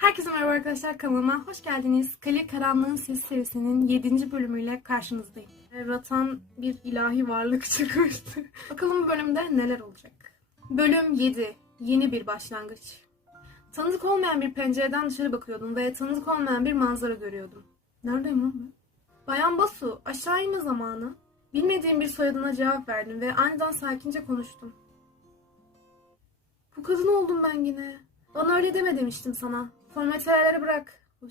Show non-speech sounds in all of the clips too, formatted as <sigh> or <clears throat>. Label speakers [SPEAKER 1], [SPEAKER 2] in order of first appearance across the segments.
[SPEAKER 1] Herkese merhaba arkadaşlar kanalıma hoş geldiniz. Kale Karanlığın Sesi serisinin 7. bölümüyle karşınızdayım. Ratan bir ilahi varlık <laughs> çıkmıştı. Bakalım bu bölümde neler olacak. Bölüm 7. Yeni bir başlangıç. Tanıdık olmayan bir pencereden dışarı bakıyordum ve tanıdık olmayan bir manzara görüyordum. Neredeyim lan ben? Bayan Basu, aşağı inme zamanı. Bilmediğim bir soyadına cevap verdim ve aniden sakince konuştum. Bu kadın oldum ben yine. Bana öyle deme demiştim sana. Formaliteleri bırak. <laughs>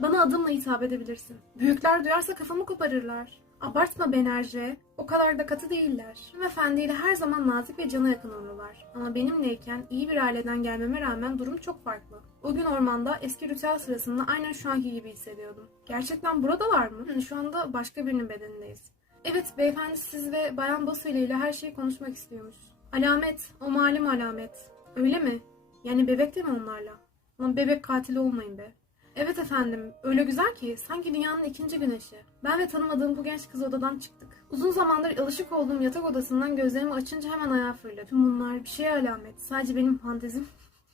[SPEAKER 1] Bana adımla hitap edebilirsin. Büyükler duyarsa kafamı koparırlar. Abartma Benerce. O kadar da katı değiller. Hanımefendiyle her zaman nazik ve cana yakın olurlar. Ama benimleyken iyi bir aileden gelmeme rağmen durum çok farklı. O gün ormanda eski ritüel sırasında aynen şu anki gibi hissediyordum. Gerçekten buradalar mı? Hı, Şu anda başka birinin bedenindeyiz. Evet beyefendi siz ve Bayan Basu ile her şeyi konuşmak istiyormuş. Alamet, o malum alamet. Öyle mi? Yani bebek de mi onlarla? Lan bebek katili olmayın be. Evet efendim, öyle güzel ki sanki dünyanın ikinci güneşi. Ben ve tanımadığım bu genç kız odadan çıktık. Uzun zamandır alışık olduğum yatak odasından gözlerimi açınca hemen ayağa fırladım. Tüm bunlar bir şeye alamet. Sadece benim fantezim.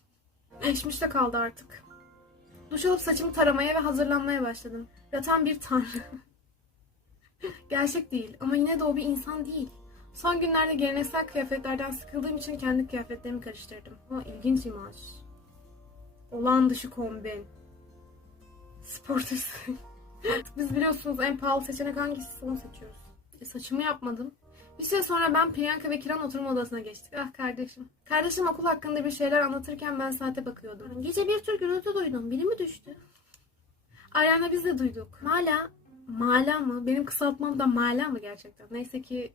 [SPEAKER 1] <laughs> Geçmiş de kaldı artık. Duş alıp saçımı taramaya ve hazırlanmaya başladım. Yatan bir tanrı. <laughs> Gerçek değil ama yine de o bir insan değil. Son günlerde geleneksel kıyafetlerden sıkıldığım için kendi kıyafetlerimi karıştırdım. O ilginç imaj. Olağan dışı kombin. Artık biz biliyorsunuz en pahalı seçenek hangisi onu seçiyoruz. E, saçımı yapmadım. Bir süre sonra ben Priyanka ve Kiran oturma odasına geçtik. Ah kardeşim. Kardeşim okul hakkında bir şeyler anlatırken ben saate bakıyordum. Gece bir tür gürültü duydum. Biri mi düştü? Ayağına biz de duyduk. Mala. Mala mı? Benim kısaltmam da mala mı gerçekten? Neyse ki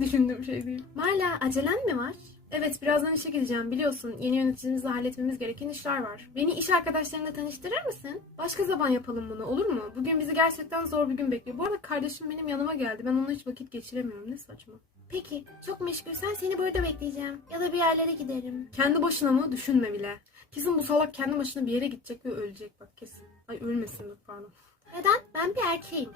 [SPEAKER 1] düşündüğüm şey değil. Mala acelen mi var? Evet birazdan işe gideceğim biliyorsun yeni yöneticimizle halletmemiz gereken işler var. Beni iş arkadaşlarına tanıştırır mısın? Başka zaman yapalım bunu olur mu? Bugün bizi gerçekten zor bir gün bekliyor. Bu arada kardeşim benim yanıma geldi. Ben onunla hiç vakit geçiremiyorum. Ne saçma.
[SPEAKER 2] Peki, çok meşgulsen seni burada bekleyeceğim. Ya da bir yerlere giderim.
[SPEAKER 1] Kendi başına mı? Düşünme bile. Kesin bu salak kendi başına bir yere gidecek ve ölecek bak kesin. Ay ölmesin dur pardon.
[SPEAKER 2] Neden? Ben bir erkeğim.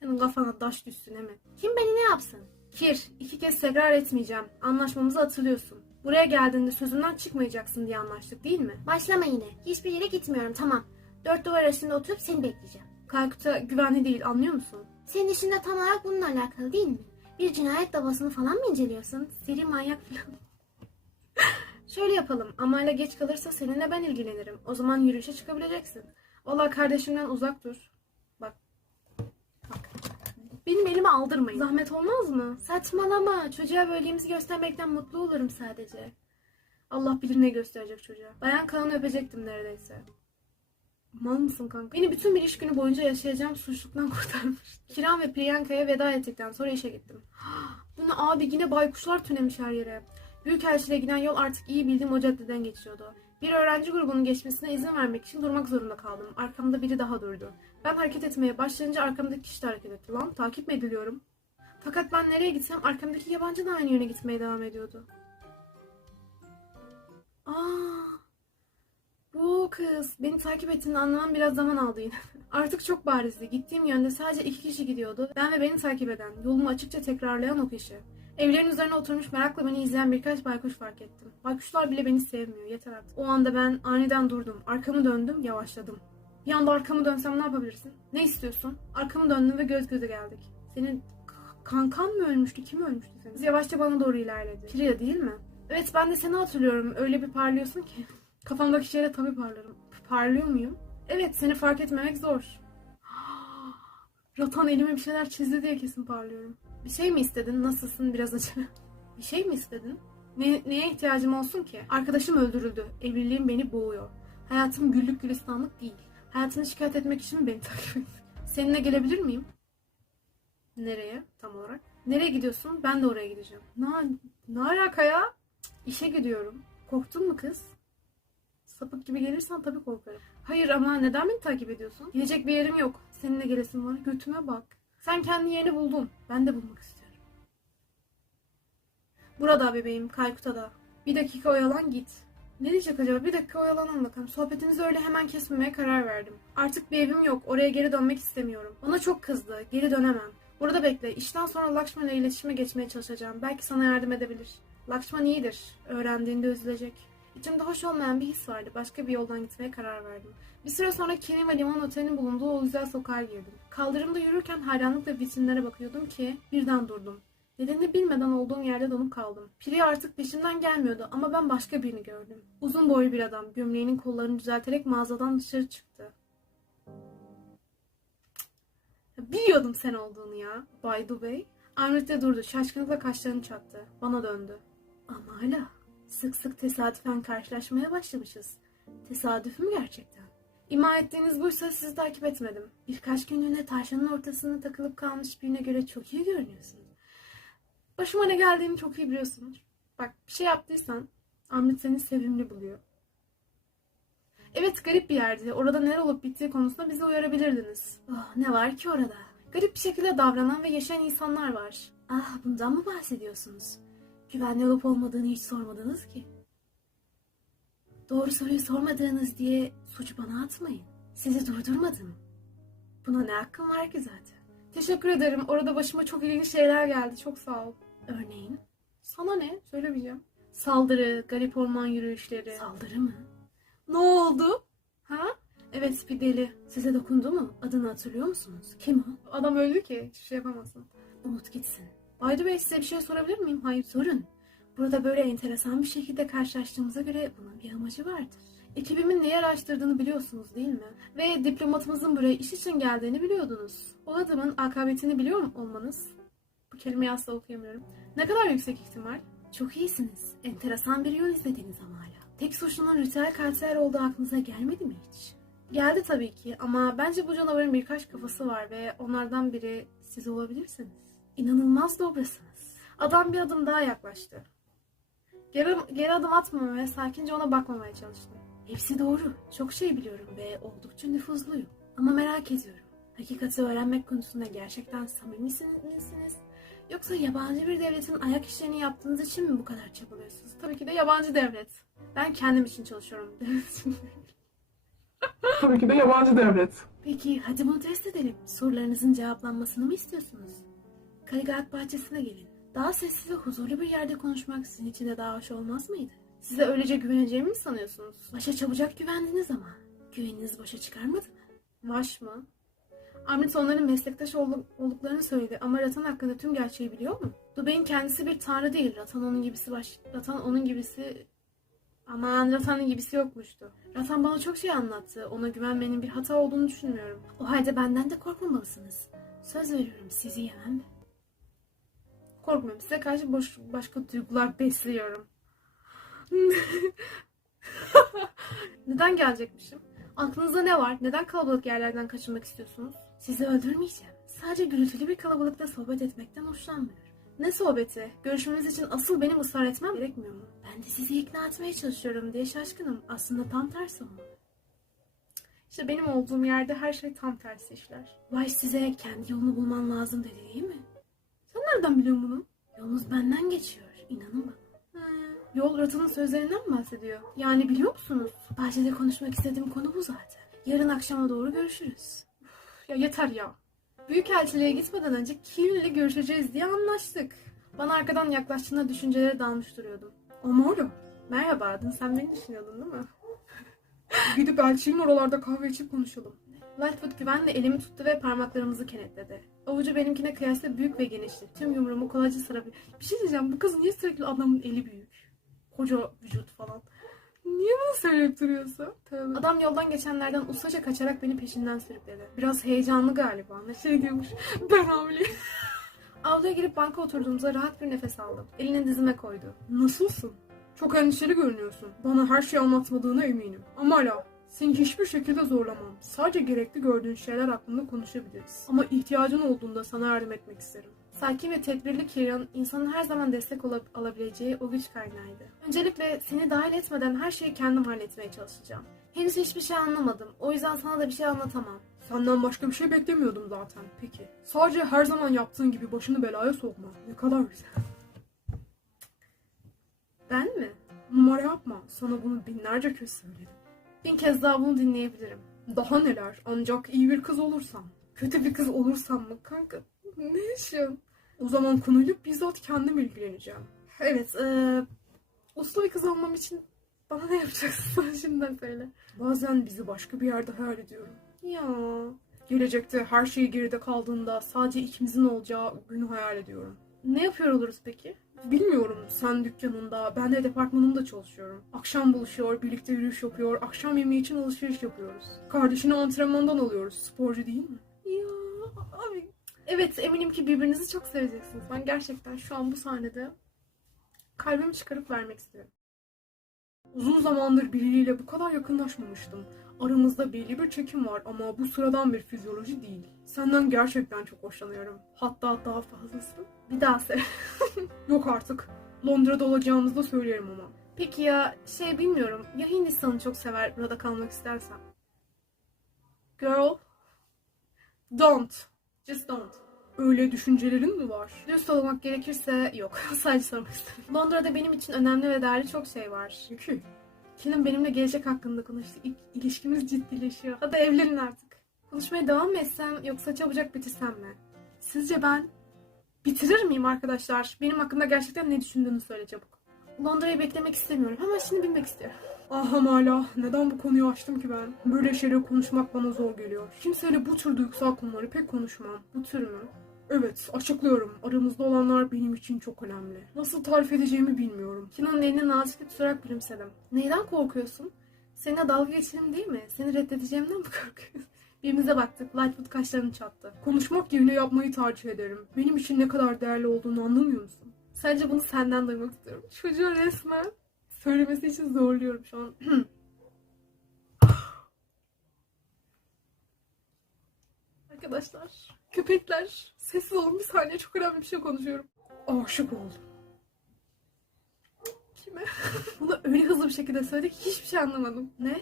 [SPEAKER 1] Senin kafana taş düşsün hemen.
[SPEAKER 2] Kim beni ne yapsın?
[SPEAKER 1] Kir, iki kez tekrar etmeyeceğim. Anlaşmamızı hatırlıyorsun. Buraya geldiğinde sözünden çıkmayacaksın diye anlaştık değil mi?
[SPEAKER 2] Başlama yine. Hiçbir yere gitmiyorum, tamam. Dört duvar arasında oturup seni bekleyeceğim.
[SPEAKER 1] Kalkut'a güvenli değil anlıyor musun?
[SPEAKER 2] Senin işin de tam olarak bununla alakalı değil mi? Bir cinayet davasını falan mı inceliyorsun?
[SPEAKER 1] Seri manyak falan. <laughs> Şöyle yapalım. Amayla geç kalırsa seninle ben ilgilenirim. O zaman yürüyüşe çıkabileceksin. Valla kardeşimden uzak dur. Benim elimi aldırmayın. Zahmet olmaz mı? Saçmalama. Çocuğa bölgemizi göstermekten mutlu olurum sadece. Allah bilir ne gösterecek çocuğa. Bayan Kaan'ı öpecektim neredeyse. Mal mısın kanka? Beni bütün bir iş günü boyunca yaşayacağım suçluktan <laughs> kurtarmış. Kiran ve Priyanka'ya veda ettikten sonra işe gittim. <gasps> Bu ne abi yine baykuşlar tünemiş her yere. Büyükelçiliğe giden yol artık iyi bildiğim o caddeden geçiyordu. Bir öğrenci grubunun geçmesine izin vermek için durmak zorunda kaldım. Arkamda biri daha durdu. Ben hareket etmeye başlayınca arkamdaki kişi de hareket etti. Lan takip mi ediliyorum? Fakat ben nereye gitsem arkamdaki yabancı da aynı yöne gitmeye devam ediyordu. Aa, bu kız beni takip ettiğini anlamam biraz zaman aldı yine. <laughs> Artık çok barizdi. Gittiğim yönde sadece iki kişi gidiyordu. Ben ve beni takip eden, yolumu açıkça tekrarlayan o kişi. Evlerin üzerine oturmuş merakla beni izleyen birkaç baykuş fark ettim. Baykuşlar bile beni sevmiyor. Yeter artık. O anda ben aniden durdum. Arkamı döndüm, yavaşladım. Bir anda arkamı dönsem ne yapabilirsin? Ne istiyorsun? Arkamı döndüm ve göz göze geldik. Senin kankan mı ölmüştü? Kim ölmüştü senin? Biz yavaşça bana doğru ilerledi. Priya değil mi? Evet ben de seni hatırlıyorum. Öyle bir parlıyorsun ki. Kafamdaki şeyle tabii parlarım. Parlıyor muyum? Evet seni fark etmemek zor. <gasps> Ratan elime bir şeyler çizdi diye kesin parlıyorum. Bir şey mi istedin? Nasılsın? Biraz acı. <laughs> bir şey mi istedin? Ne, neye ihtiyacım olsun ki? Arkadaşım öldürüldü. Evliliğim beni boğuyor. Hayatım güllük gülistanlık değil. Hayatını şikayet etmek için mi beni takip et? Seninle gelebilir miyim? Nereye tam olarak? Nereye gidiyorsun? Ben de oraya gideceğim. Ne, ne alaka ya? İşe gidiyorum. Korktun mu kız? Sapık gibi gelirsen tabii korkarım. Hayır ama neden beni takip ediyorsun? Gidecek bir yerim yok. Seninle gelesim var. Götüme bak. Sen kendi yerini buldun. Ben de bulmak istiyorum. Burada bebeğim. Kaykuta'da. Bir dakika oyalan git. Ne diyecek acaba? Bir dakika oyalanalım bakalım. Sohbetimizi öyle hemen kesmemeye karar verdim. Artık bir evim yok. Oraya geri dönmek istemiyorum. Bana çok kızdı. Geri dönemem. Burada bekle. İşten sonra Lakshman ile iletişime geçmeye çalışacağım. Belki sana yardım edebilir. Lakshman iyidir. Öğrendiğinde üzülecek. İçimde hoş olmayan bir his vardı. Başka bir yoldan gitmeye karar verdim. Bir süre sonra Kerim ve Liman Oteli'nin bulunduğu o güzel sokağa girdim. Kaldırımda yürürken hayranlıkla vitrinlere bakıyordum ki birden durdum. Nedenini bilmeden olduğum yerde donup kaldım. Piri artık peşimden gelmiyordu ama ben başka birini gördüm. Uzun boylu bir adam gömleğinin kollarını düzelterek mağazadan dışarı çıktı. Biliyordum sen olduğunu ya. By the way. Amrit de durdu. Şaşkınlıkla kaşlarını çattı. Bana döndü. Ama hala sık sık tesadüfen karşılaşmaya başlamışız. Tesadüf mü gerçekten? İma ettiğiniz buysa sizi takip etmedim. Birkaç günlüğüne tavşanın ortasında takılıp kalmış birine göre çok iyi görünüyorsunuz. Başıma ne geldiğini çok iyi biliyorsunuz. Bak bir şey yaptıysan Amrit seni sevimli buluyor. Evet garip bir yerdi. Orada neler olup bittiği konusunda bizi uyarabilirdiniz. Ah ne var ki orada? Garip bir şekilde davranan ve yaşayan insanlar var. Ah bundan mı bahsediyorsunuz? Güvenli olup olmadığını hiç sormadınız ki. Doğru soruyu sormadığınız diye suç bana atmayın. Sizi durdurmadım. Buna ne hakkım var ki zaten? Teşekkür ederim. Orada başıma çok ilginç şeyler geldi. Çok sağ ol. Örneğin? Sana ne? Söylemeyeceğim. Saldırı, garip orman yürüyüşleri. Saldırı mı? Ne oldu? Ha? Evet bir deli. Size dokundu mu? Adını hatırlıyor musunuz? Kim o? Adam öldü ki. Hiçbir şey yapamazsın. Unut gitsin. The way size bir şey sorabilir miyim? Hayır sorun. Burada böyle enteresan bir şekilde karşılaştığımıza göre bunun bir amacı vardır. Ekibimin neyi araştırdığını biliyorsunuz değil mi? Ve diplomatımızın buraya iş için geldiğini biliyordunuz. O adamın akabetini biliyor mu olmanız? Bu kelimeyi asla okuyamıyorum. Ne kadar yüksek ihtimal? Çok iyisiniz. Enteresan bir yol izlediniz ama hala. Tek suçlunun ritüel kanser olduğu aklınıza gelmedi mi hiç? Geldi tabii ki ama bence bu canavarın birkaç kafası var ve onlardan biri siz olabilirsiniz. İnanılmaz dobrasınız. Adam bir adım daha yaklaştı. Geri, geri adım atmamaya ve sakince ona bakmamaya çalıştım. Hepsi doğru. Çok şey biliyorum ve oldukça nüfuzluyum. Ama merak ediyorum. Hakikati öğrenmek konusunda gerçekten samimi misiniz? Yoksa yabancı bir devletin ayak işlerini yaptığınız için mi bu kadar çabalıyorsunuz? Tabii ki de yabancı devlet. Ben kendim için çalışıyorum. Devlet için değil.
[SPEAKER 3] Tabii ki de yabancı devlet.
[SPEAKER 1] Peki hadi bunu test edelim. Sorularınızın cevaplanmasını mı istiyorsunuz? Kaligat bahçesine gelin. Daha sessiz ve huzurlu bir yerde konuşmak sizin için de daha hoş olmaz mıydı? Size öylece güveneceğimi mi sanıyorsunuz? Başa çabucak güvendiniz ama. Güveniniz boşa çıkarmadı mı? Vaş mı? Amrit onların meslektaş olduk- olduklarını söyledi ama Ratan hakkında tüm gerçeği biliyor mu? Dubey'in kendisi bir tanrı değil. Ratan onun gibisi baş... Ratan onun gibisi... Aman Ratan'ın gibisi yokmuştu. Ratan bana çok şey anlattı. Ona güvenmenin bir hata olduğunu düşünmüyorum. O halde benden de korkmamalısınız. Söz veriyorum sizi yemem. Korkmuyorum. Size karşı boş, başka duygular besliyorum. <laughs> Neden gelecekmişim? Aklınızda ne var? Neden kalabalık yerlerden kaçınmak istiyorsunuz? Sizi öldürmeyeceğim. Sadece gürültülü bir kalabalıkta sohbet etmekten hoşlanmıyorum. Ne sohbeti? Görüşmemiz için asıl benim ısrar etmem gerekmiyor mu? Ben de sizi ikna etmeye çalışıyorum diye şaşkınım. Aslında tam tersi olmalı. İşte benim olduğum yerde her şey tam tersi işler. Vay size kendi yolunu bulman lazım dedi değil mi? Sen nereden biliyorsun bunu? Yolunuz benden geçiyor. İnanın bana. Hmm, yol Ratan'ın sözlerinden mi bahsediyor? Yani biliyor musunuz? Bahçede konuşmak istediğim konu bu zaten. Yarın akşama doğru görüşürüz. Ya yeter ya. Büyükelçiliğe gitmeden önce Kiril ile görüşeceğiz diye anlaştık. Bana arkadan yaklaştığında düşüncelere dalmış duruyordum. Amaro. Merhaba adın sen beni düşünüyordun değil mi? <laughs> Gidip elçinin oralarda kahve içip konuşalım. Lightfoot güvenle elimi tuttu ve parmaklarımızı kenetledi. Avucu benimkine kıyasla büyük ve genişti. Tüm yumruğumu kolayca sarabilir. Bir şey diyeceğim bu kız niye sürekli adamın eli büyük? Koca vücut falan. Niye bunu söyleyip duruyorsun? Tövbe. Adam yoldan geçenlerden ustaca kaçarak beni peşinden sürükledi. Biraz heyecanlı galiba. Ne şey diyormuş. <laughs> Ben hamileyim. Avluya girip banka oturduğumuzda rahat bir nefes aldım. Elini dizime koydu. Nasılsın? Çok endişeli görünüyorsun. Bana her şeyi anlatmadığına eminim. Ama hala seni hiçbir şekilde zorlamam. Sadece gerekli gördüğün şeyler hakkında konuşabiliriz. Ama ihtiyacın olduğunda sana yardım etmek isterim. Sakin ve tedbirli Kieran, insanın her zaman destek ol- alabileceği o güç kaynağıydı. Öncelikle seni dahil etmeden her şeyi kendim halletmeye çalışacağım. Henüz hiçbir şey anlamadım. O yüzden sana da bir şey anlatamam. Senden başka bir şey beklemiyordum zaten. Peki. Sadece her zaman yaptığın gibi başını belaya sokma. Ne kadar güzel. Ben mi? Numara yapma. Sana bunu binlerce kez söyledim. Bin kez daha bunu dinleyebilirim. Daha neler? Ancak iyi bir kız olursam. Kötü bir kız olursam mı kanka? Ne yaşıyorsun? O zaman konuyla bizzat kendim ilgileneceğim. Evet, eee uslu bir kız olmam için Bana ne yapacaksın <laughs> şimdiden söyle. Bazen bizi başka bir yerde hayal ediyorum. Ya. Gelecekte her şey geride kaldığında sadece ikimizin olacağı günü hayal ediyorum. Ne yapıyor oluruz peki? Bilmiyorum. Sen dükkanında, ben de departmanımda çalışıyorum. Akşam buluşuyor, birlikte yürüyüş yapıyor, akşam yemeği için alışveriş yapıyoruz. Kardeşini antrenmandan alıyoruz. Sporcu değil mi? Ya abi. Evet eminim ki birbirinizi çok seveceksiniz. Ben gerçekten şu an bu sahnede kalbimi çıkarıp vermek istiyorum. Uzun zamandır biriyle bu kadar yakınlaşmamıştım. Aramızda belli bir çekim var ama bu sıradan bir fizyoloji değil. Senden gerçekten çok hoşlanıyorum. Hatta daha fazlası. Bir daha sev. <laughs> Yok artık. Londra'da olacağımızı da söylerim ama. Peki ya şey bilmiyorum. Ya Hindistan'ı çok sever burada kalmak istersen? Girl. Don't. Just don't. Öyle düşüncelerin mi var? Dürüst olmak gerekirse yok. <laughs> Sadece sormak istedim. Londra'da benim için önemli ve değerli çok şey var. Peki. Kenan benimle gelecek hakkında konuştu. İlk ilişkimiz ciddileşiyor. Hadi evlenin artık. Konuşmaya devam mı etsem yoksa çabucak bitirsem mi? Sizce ben bitirir miyim arkadaşlar? Benim hakkında gerçekten ne düşündüğünü söyle çabuk. Londra'yı beklemek istemiyorum. Hemen şimdi bilmek istiyorum. Ah hala neden bu konuyu açtım ki ben? Böyle şeyleri konuşmak bana zor geliyor. Kimseyle bu tür duygusal konuları pek konuşmam. Bu tür mü? Evet, açıklıyorum. Aramızda olanlar benim için çok önemli. Nasıl tarif edeceğimi bilmiyorum. Kina'nın elini nazikçe tutarak gülümsedim. Neyden korkuyorsun? Seninle dalga geçelim değil mi? Seni reddedeceğimden mi korkuyorsun? <laughs> Birbirimize baktık. Lightfoot kaşlarını çattı. Konuşmak yerine yapmayı tercih ederim. Benim için ne kadar değerli olduğunu anlamıyor musun? Sadece bunu senden duymak istiyorum. Çocuğu resmen söylemesi için zorluyorum şu an. <clears throat> Arkadaşlar, köpekler, sessiz olun bir saniye çok önemli bir şey konuşuyorum. Aşık oldum. Kime? <laughs> Bunu öyle hızlı bir şekilde söyledi ki hiçbir şey anlamadım. Ne?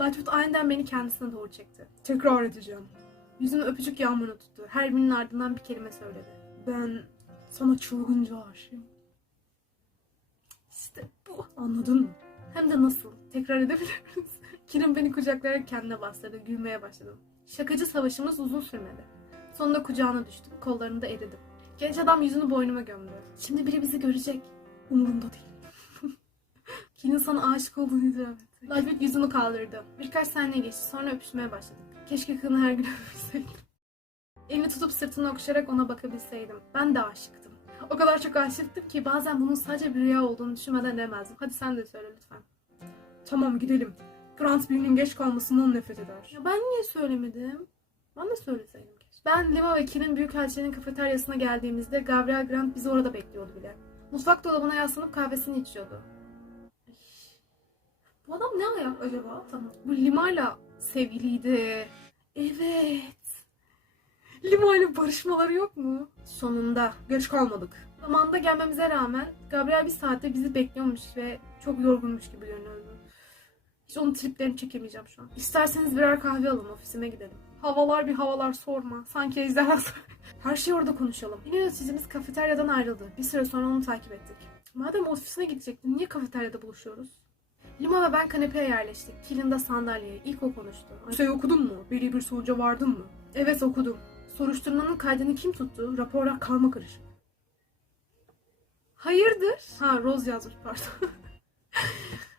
[SPEAKER 1] Lightfoot aniden beni kendisine doğru çekti. Tekrar edeceğim. Yüzümü öpücük yağmuruna tuttu. Her birinin ardından bir kelime söyledi. Ben sana çılgınca aşığım. İşte bu. Anladın mı? Hem de nasıl? Tekrar edebilir misin? <laughs> Kirin beni kucaklayarak kendine bastırdı. Gülmeye başladım. Şakacı savaşımız uzun sürmedi. Sonunda kucağına düştüm. Kollarında eridim. Genç adam yüzünü boynuma gömdü. Şimdi biri bizi görecek. Umurumda değil. <laughs> Kirin sana aşık olduğunu itiraf etti. Lightfoot yüzünü kaldırdı. Birkaç saniye geçti. Sonra öpüşmeye başladık. Keşke kını her gün öpseydim. Elini tutup sırtını okşayarak ona bakabilseydim. Ben de aşıktım. O kadar çok aşıktım ki bazen bunun sadece bir rüya olduğunu düşünmeden demezdim. Hadi sen de söyle lütfen. Tamam gidelim. Grant birinin geç kalmasından nefret eder. Ya ben niye söylemedim? De söyleseydim keşke. Ben Lima ve Kin'in büyükelçinin kafeteryasına geldiğimizde Gabriel Grant bizi orada bekliyordu bile. Mutfak dolabına yaslanıp kahvesini içiyordu. Ay. Bu adam ne ayak acaba? Tamam. Bu Lima'yla sevgiliydi. Evet. Lima ile barışmaları yok mu? Sonunda. Geç kalmadık. Zamanında gelmemize rağmen Gabriel bir saatte bizi bekliyormuş ve çok yorgunmuş gibi görünüyordu. Hiç onun triplerini çekemeyeceğim şu an. İsterseniz birer kahve alın ofisime gidelim. Havalar bir havalar sorma. Sanki ejderha <laughs> Her şeyi orada konuşalım. Yine yöneticimiz kafeteryadan ayrıldı. Bir süre sonra onu takip ettik. Madem ofisine gidecektin niye kafeteryada buluşuyoruz? Lima ve ben kanepeye yerleştik. Kilin de sandalyeye. İlk o konuştu. Şey okudun mu? Belli bir sonuca vardın mı? Evet okudum. Soruşturmanın kaydını kim tuttu? Raporlar karma karışık. Hayırdır? Ha Rose yazmış pardon. <laughs>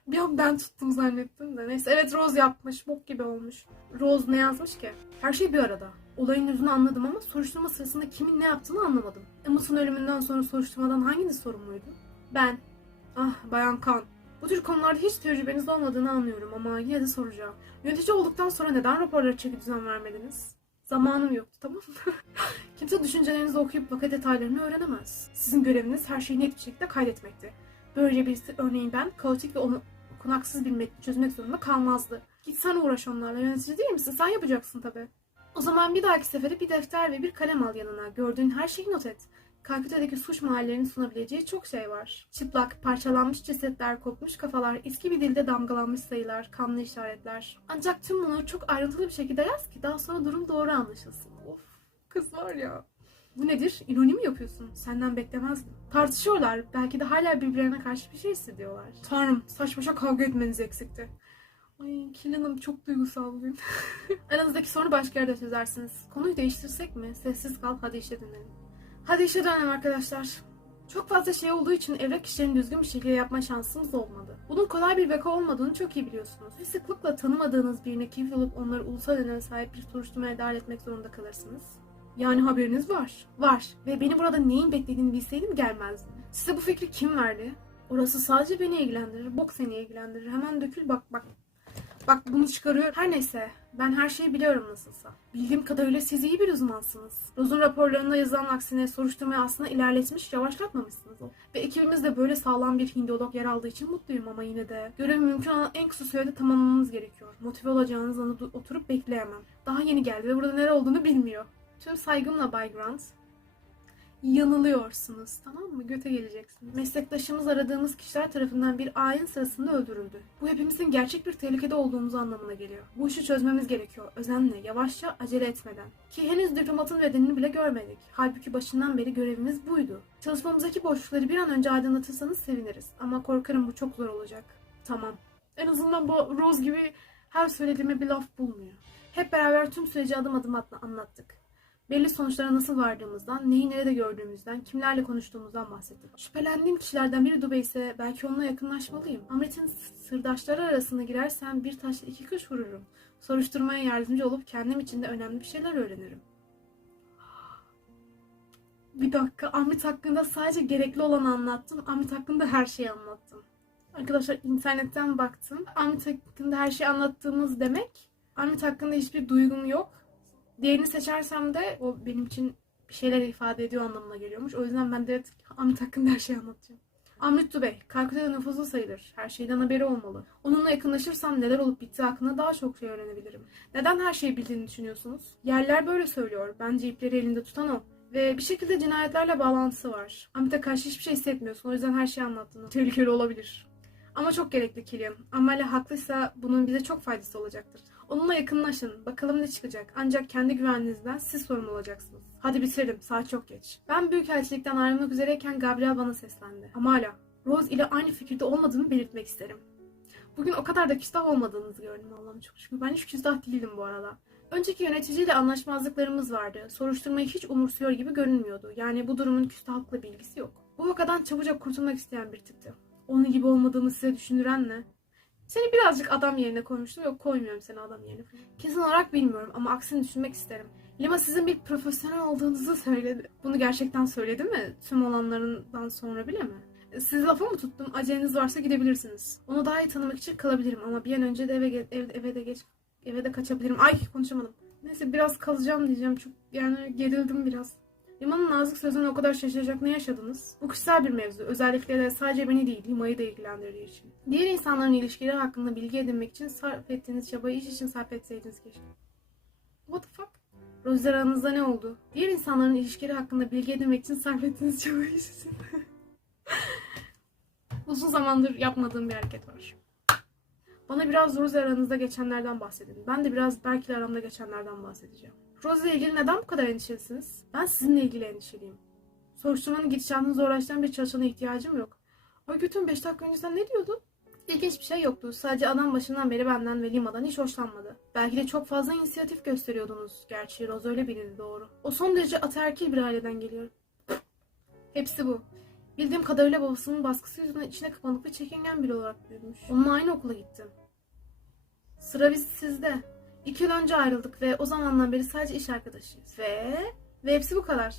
[SPEAKER 1] bir an ben tuttum zannettim de. Neyse evet Rose yapmış. Bok gibi olmuş. Rose ne yazmış ki? Her şey bir arada. Olayın yüzünü anladım ama soruşturma sırasında kimin ne yaptığını anlamadım. Emma'sın ölümünden sonra soruşturmadan hanginiz sorumluydu? Ben. Ah Bayan Kan. Bu tür konularda hiç tecrübeniz olmadığını anlıyorum ama yine de soracağım. Yönetici olduktan sonra neden raporlara çeki düzen vermediniz? Zamanım yoktu tamam mı? <laughs> Kimse düşüncelerinizi okuyup vaka detaylarını öğrenemez. Sizin göreviniz her şeyi net bir şekilde kaydetmekti. Böylece birisi örneğin ben kaotik ve onu konaksız bir metni çözmek zorunda kalmazdı. Git sen uğraş onlarla yönetici değil misin? Sen yapacaksın tabii. O zaman bir dahaki sefere bir defter ve bir kalem al yanına. Gördüğün her şeyi not et. Kalküta'daki suç mahallelerinin sunabileceği çok şey var. Çıplak, parçalanmış cesetler, kopmuş kafalar, eski bir dilde damgalanmış sayılar, kanlı işaretler. Ancak tüm bunları çok ayrıntılı bir şekilde yaz ki daha sonra durum doğru anlaşılsın. Of, kız var ya. Bu nedir? İroni mi yapıyorsun? Senden beklemezdim. Tartışıyorlar. Belki de hala birbirlerine karşı bir şey hissediyorlar. Tanrım, saç başa kavga etmeniz eksikti. Ay Killan'ım çok duygusal bugün. <laughs> Aranızdaki sorunu başka yerde çözersiniz. Konuyu değiştirsek mi? Sessiz kal, hadi işe dönelim. Hadi işe dönelim arkadaşlar. Çok fazla şey olduğu için evrak işlerini düzgün bir şekilde yapma şansımız olmadı. Bunun kolay bir vaka olmadığını çok iyi biliyorsunuz. Ve sıklıkla tanımadığınız birine keyif alıp onları ulusal öneme sahip bir soruşturmaya dahil etmek zorunda kalırsınız. Yani haberiniz var. Var. Ve beni burada neyin beklediğini bilseydim gelmezdim. Size bu fikri kim verdi? Orası sadece beni ilgilendirir. Bok seni ilgilendirir. Hemen dökül bak bak. Bak bunu çıkarıyor. Her neyse. Ben her şeyi biliyorum nasılsa. Bildiğim kadarıyla siz iyi bir uzmansınız. Rose'un raporlarında yazılan aksine soruşturmayı aslında ilerletmiş, yavaşlatmamışsınız. Ve ekibimizde böyle sağlam bir hindolog yer aldığı için mutluyum ama yine de. Görevi mümkün olan en kısa sürede tamamlamamız gerekiyor. Motive olacağınız anı oturup bekleyemem. Daha yeni geldi ve burada nere olduğunu bilmiyor. Tüm saygımla Bay Grant. Yanılıyorsunuz tamam mı? Göte geleceksiniz. Meslektaşımız aradığımız kişiler tarafından bir ayin sırasında öldürüldü. Bu hepimizin gerçek bir tehlikede olduğumuzu anlamına geliyor. Bu işi çözmemiz gerekiyor. Özenle, yavaşça, acele etmeden. Ki henüz diplomatın bedenini bile görmedik. Halbuki başından beri görevimiz buydu. Çalışmamızdaki boşlukları bir an önce aydınlatırsanız seviniriz. Ama korkarım bu çok zor olacak. Tamam. En azından bu Rose gibi her söylediğime bir laf bulmuyor. Hep beraber tüm süreci adım adım anlattık. Belli sonuçlara nasıl vardığımızdan, neyi nerede gördüğümüzden, kimlerle konuştuğumuzdan bahsettik. Şüphelendiğim kişilerden biri Dubey ise belki onunla yakınlaşmalıyım. Amrit'in s- sırdaşları arasına girersem bir taşla iki kuş vururum. Soruşturmaya yardımcı olup kendim için de önemli bir şeyler öğrenirim. Bir dakika, Amrit hakkında sadece gerekli olanı anlattım. Amrit hakkında her şeyi anlattım. Arkadaşlar internetten baktım. Amrit hakkında her şeyi anlattığımız demek. Amrit hakkında hiçbir duygum yok. Diğerini seçersem de o benim için bir şeyler ifade ediyor anlamına geliyormuş. O yüzden ben de Amrit hakkında her şeyi anlatacağım. Amrit Dubey, Kalküta'da nüfuzlu sayılır. Her şeyden haberi olmalı. Onunla yakınlaşırsam neler olup bittiği hakkında daha çok şey öğrenebilirim. Neden her şeyi bildiğini düşünüyorsunuz? Yerler böyle söylüyor. Bence ipleri elinde tutan o. Ve bir şekilde cinayetlerle bağlantısı var. Amit'e karşı hiçbir şey hissetmiyorsun. O yüzden her şeyi anlattığını. Tehlikeli olabilir. Ama çok gerekli Killian. Amalia haklıysa bunun bize çok faydası olacaktır. Onunla yakınlaşın. Bakalım ne çıkacak. Ancak kendi güvenliğinizden siz sorumlu olacaksınız. Hadi bitirelim. Saat çok geç. Ben Büyükelçilikten ayrılmak üzereyken Gabriel bana seslendi. Amalia, Rose ile aynı fikirde olmadığımı belirtmek isterim. Bugün o kadar da küstah olmadığınızı gördüm Allah'ım çok şükür. Ben hiç küstah değildim bu arada. Önceki yöneticiyle anlaşmazlıklarımız vardı. Soruşturmayı hiç umursuyor gibi görünmüyordu. Yani bu durumun küstahlıkla bilgisi yok. Bu vakadan çabucak kurtulmak isteyen bir tipti. Onun gibi olmadığımı size düşündüren ne? Seni birazcık adam yerine koymuştum. Yok koymuyorum seni adam yerine. Kesin olarak bilmiyorum ama aksini düşünmek isterim. Lima sizin bir profesyonel olduğunuzu söyledi. Bunu gerçekten söyledi mi? Tüm olanlarından sonra bile mi? Siz lafa mı tuttum? Aceleniz varsa gidebilirsiniz. Onu daha iyi tanımak için kalabilirim ama bir an önce de eve, ev, eve de geç eve de kaçabilirim. Ay konuşamadım. Neyse biraz kalacağım diyeceğim. Çok yani gerildim biraz. Lima'nın nazik sözüne o kadar şaşıracak ne yaşadınız? Bu kişisel bir mevzu. Özellikle de sadece beni değil, Lima'yı da ilgilendirdiği için. Diğer insanların ilişkileri hakkında bilgi edinmek için sarf ettiğiniz çabayı iş için sarf etseydiniz keşke. What the fuck? Rozer aranızda ne oldu? Diğer insanların ilişkileri hakkında bilgi edinmek için sarf ettiğiniz çabayı iş için. <laughs> Uzun zamandır yapmadığım bir hareket var. Bana biraz Rose aranızda geçenlerden bahsedin. Ben de biraz Berk ile aramda geçenlerden bahsedeceğim. Rose ile ilgili neden bu kadar endişelisiniz? Ben sizinle ilgili endişeliyim. Soruşturmanın gidişatını zorlaştıran bir çalışana ihtiyacım yok. Ay götüm 5 dakika önce sen ne diyordun? İlginç bir şey yoktu. Sadece adam başından beri benden ve Lima'dan hiç hoşlanmadı. Belki de çok fazla inisiyatif gösteriyordunuz. Gerçi Rose öyle biriydi doğru. O son derece ataerkil bir aileden geliyor. Hepsi bu. Bildiğim kadarıyla babasının baskısı yüzünden içine kapanık ve çekingen biri olarak büyümüş. Onunla aynı okula gittim. Sıra biz sizde. İki yıl önce ayrıldık ve o zamandan beri sadece iş arkadaşıyız. Ve... Ve hepsi bu kadar.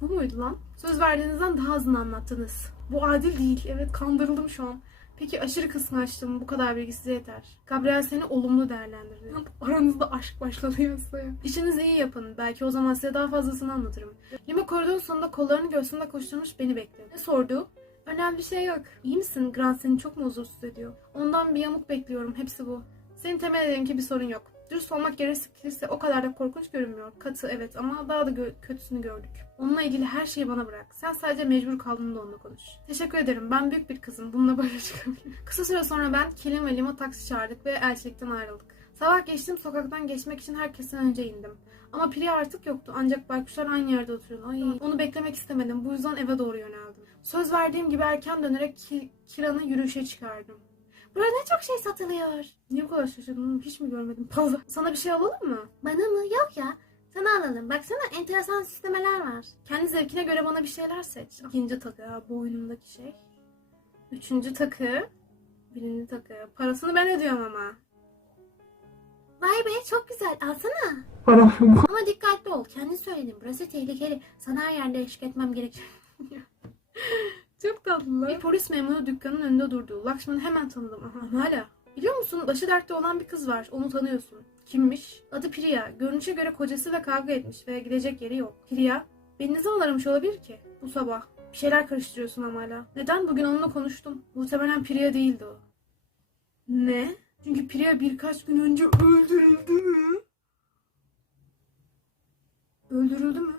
[SPEAKER 1] Bu muydu lan? Söz verdiğinizden daha azını anlattınız. Bu adil değil. Evet kandırıldım şu an. Peki aşırı kıskançlım. Bu kadar bilgi size yeter. Gabriel seni olumlu değerlendirdi. Aranızda aşk başladı yazıyor. İşinizi iyi yapın. Belki o zaman size daha fazlasını anlatırım. Lima koridorun sonunda kollarını göğsünde koşturmuş beni bekledi. Ne sordu? Önemli bir şey yok. İyi misin? Grant seni çok mu huzursuz ediyor? Ondan bir yamuk bekliyorum. Hepsi bu. Senin temel ederim ki bir sorun yok. Dürüst olmak gerekirse o kadar da korkunç görünmüyor. Katı evet ama daha da gö- kötüsünü gördük. Onunla ilgili her şeyi bana bırak. Sen sadece mecbur kaldığında onunla konuş. Teşekkür ederim. Ben büyük bir kızım. Bununla başa <laughs> çıkabilirim. Kısa süre sonra ben Kelim ve Lima taksi çağırdık ve elçilikten ayrıldık. Sabah geçtiğim sokaktan geçmek için herkesten önce indim. Ama Priya artık yoktu. Ancak baykuşlar aynı yerde oturuyordu. Ay, onu beklemek istemedim. Bu yüzden eve doğru yöneldim. Söz verdiğim gibi erken dönerek Ki- Kiran'ı yürüyüşe çıkardım.
[SPEAKER 2] Burada ne çok şey satılıyor.
[SPEAKER 1] Niye bu kadar şaşırdın? Hiç mi görmedim? Pazar. Sana bir şey alalım mı?
[SPEAKER 2] Bana mı? Yok ya. Sana alalım. Baksana enteresan süslemeler var.
[SPEAKER 1] Kendi zevkine göre bana bir şeyler seç. İkinci takı, ha, boynumdaki şey. Üçüncü takı. Birinci takı. Parasını ben ödüyorum ama.
[SPEAKER 2] Vay be çok güzel. Alsana.
[SPEAKER 3] Param yok.
[SPEAKER 2] Ama dikkatli ol. Kendin söyledin. Burası tehlikeli. Sana her yerde eşlik etmem gerekecek. <laughs>
[SPEAKER 1] Çok tatlı. Bir polis memuru dükkanın önünde durdu. Lakşman'ı hemen tanıdım. Aha, hala. Biliyor musun başı dertte olan bir kız var. Onu tanıyorsun. Kimmiş? Adı Priya. Görünüşe göre kocası ve kavga etmiş ve gidecek yeri yok. Priya, beni ne zaman aramış olabilir ki? Bu sabah. Bir şeyler karıştırıyorsun ama hala. Neden? Bugün onunla konuştum. Muhtemelen Priya değildi o. Ne? Çünkü Priya birkaç gün önce öldürüldü? Öldürüldü mü?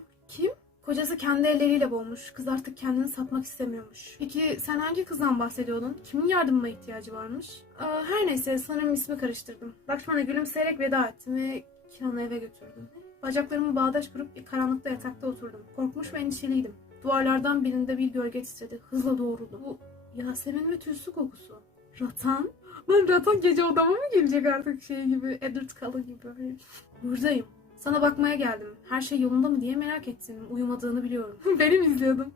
[SPEAKER 1] Kocası kendi elleriyle boğmuş. Kız artık kendini satmak istemiyormuş. Peki sen hangi kızdan bahsediyordun? Kimin yardımına ihtiyacı varmış? Aa, her neyse sanırım ismi karıştırdım. Lakşman'a gülümseyerek veda ettim ve Kiran'ı eve götürdüm. Bacaklarımı bağdaş kurup bir karanlıkta yatakta oturdum. Korkmuş ve endişeliydim. Duvarlardan birinde bir gölge titredi. Hızla doğruldu. Bu Yasemin ve tütsü kokusu. Ratan? Lan Ratan gece odama mı gelecek artık şey gibi? Edward Cullen gibi böyle. Buradayım. Sana bakmaya geldim. Her şey yolunda mı diye merak ettim. Uyumadığını biliyorum. <laughs> Beni mi izliyordun?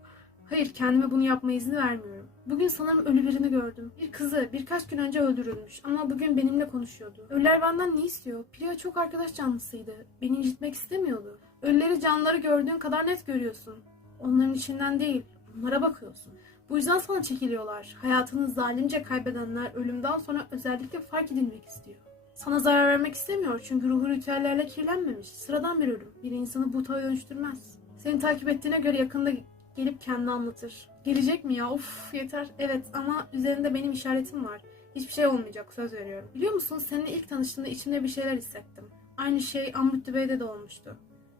[SPEAKER 1] Hayır, kendime bunu yapma izni vermiyorum. Bugün sanırım ölü birini gördüm. Bir kızı birkaç gün önce öldürülmüş ama bugün benimle konuşuyordu. Ölüler benden ne istiyor? Priya çok arkadaş canlısıydı. Beni incitmek istemiyordu. Ölüleri canlıları gördüğün kadar net görüyorsun. Onların içinden değil, onlara bakıyorsun. Bu yüzden sana çekiliyorlar. Hayatını zalimce kaybedenler ölümden sonra özellikle fark edilmek istiyor. Sana zarar vermek istemiyor çünkü ruhu ritüellerle kirlenmemiş. Sıradan bir ölüm. Bir insanı buta dönüştürmez. Seni takip ettiğine göre yakında gelip kendini anlatır. Gelecek mi ya? Of yeter. Evet ama üzerinde benim işaretim var. Hiçbir şey olmayacak söz veriyorum. Biliyor musun seninle ilk tanıştığımda içimde bir şeyler hissettim. Aynı şey Amrutlu Bey'de de olmuştu.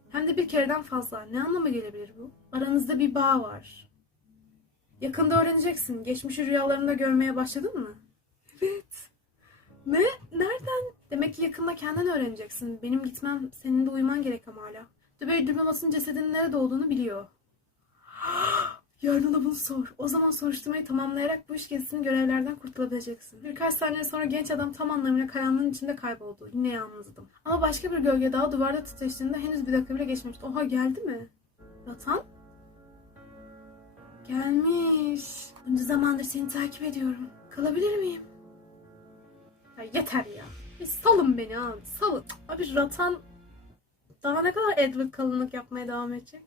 [SPEAKER 1] Hem de bir kereden fazla. Ne anlama gelebilir bu? Aranızda bir bağ var. Yakında öğreneceksin. Geçmişi rüyalarında görmeye başladın mı? Ne? Nereden? Demek ki yakında kendin öğreneceksin. Benim gitmem, senin de uyuman gerek ama hala. Dübey Dürmamas'ın cesedinin nerede olduğunu biliyor. <gasps> Yarın ona bunu sor. O zaman soruşturmayı tamamlayarak bu iş gezisinin görevlerden kurtulabileceksin. Birkaç saniye sonra genç adam tam anlamıyla karanlığın içinde kayboldu. Yine yalnızdım. Ama başka bir gölge daha duvarda titreştiğinde henüz bir dakika bile geçmemişti. Oha geldi mi? Ratan? Gelmiş. Bunca zamandır seni takip ediyorum. Kalabilir miyim? Ya yeter ya. Bir salın beni abi. Salın. Abi Ratan daha ne kadar Edward kalınlık yapmaya devam edecek?